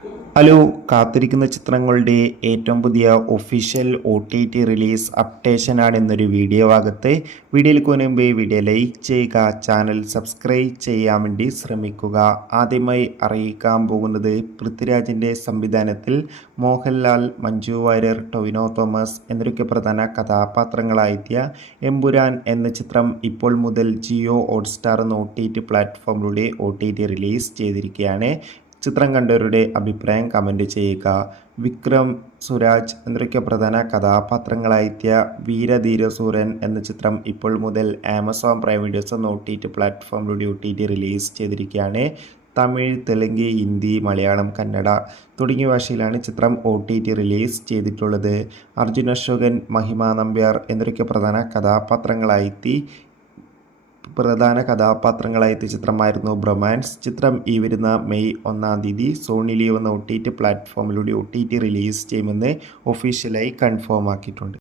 Hello, കാത്തിരിക്കുന്ന ചിത്രങ്ങളുടെ ഏറ്റവും പുതിയ ഒഫീഷ്യൽ OTT റിലീസ് അപ്ഡേഷനാണ് എന്നൊരു വീഡിയോ ഭാഗത്ത്. വീഡിയോയിലേക്ക് മുൻപ് വീഡിയോ ലൈക്ക് ചെയ്യുക, ചാനൽ സബ്സ്ക്രൈബ് ചെയ്യാൻ വേണ്ടി ശ്രമിക്കുക. ആദ്യമായി അറിയിക്കാൻ പോകുന്നത് പൃഥ്വിരാജിൻ്റെ സംവിധാനത്തിൽ മോഹൻലാൽ, മഞ്ജു വാര്യർ, ടൊവിനോ തോമസ് എന്നൊക്കെ പ്രധാന കഥാപാത്രങ്ങളായെത്തിയ എമ്പുരാൻ എന്ന ചിത്രം ഇപ്പോൾ മുതൽ ജിയോ ഹോട്ട്സ്റ്റാർ എന്ന OTT പ്ലാറ്റ്ഫോമിലൂടെ OTT റിലീസ് ചെയ്തിരിക്കുകയാണ്. ചിത്രം കണ്ടവരുടെ അഭിപ്രായം കമൻറ്റ് ചെയ്യുക. വിക്രം, സുരാജ് എന്നൊക്കെ പ്രധാന കഥാപാത്രങ്ങളായെത്തിയ വീരധീരസൂരൻ എന്ന ചിത്രം ഇപ്പോൾ മുതൽ ആമസോൺ പ്രൈം വീഡിയോസ് എന്ന OTT പ്ലാറ്റ്ഫോമിലൂടെ OTT റിലീസ് ചെയ്തിരിക്കുകയാണ്. തമിഴ്, തെലുങ്ക്, ഹിന്ദി, മലയാളം, കന്നഡ തുടങ്ങിയ ഭാഷയിലാണ് ചിത്രം OTT റിലീസ് ചെയ്തിട്ടുള്ളത്. അർജുൻ അശോകൻ, മഹിമ നമ്പ്യാർ എന്നൊക്കെ പ്രധാന കഥാപാത്രങ്ങളായെത്തിയ ചിത്രമായിരുന്നു ബ്രൊമാൻസ്. ചിത്രം ഈ വരുന്ന മെയ് 1 സോണി ലീവ് എന്ന OTT പ്ലാറ്റ്ഫോമിലൂടെ OTT റിലീസ് ചെയ്യുമെന്ന് ഒഫീഷ്യലായി കൺഫേം ആക്കിയിട്ടുണ്ട്.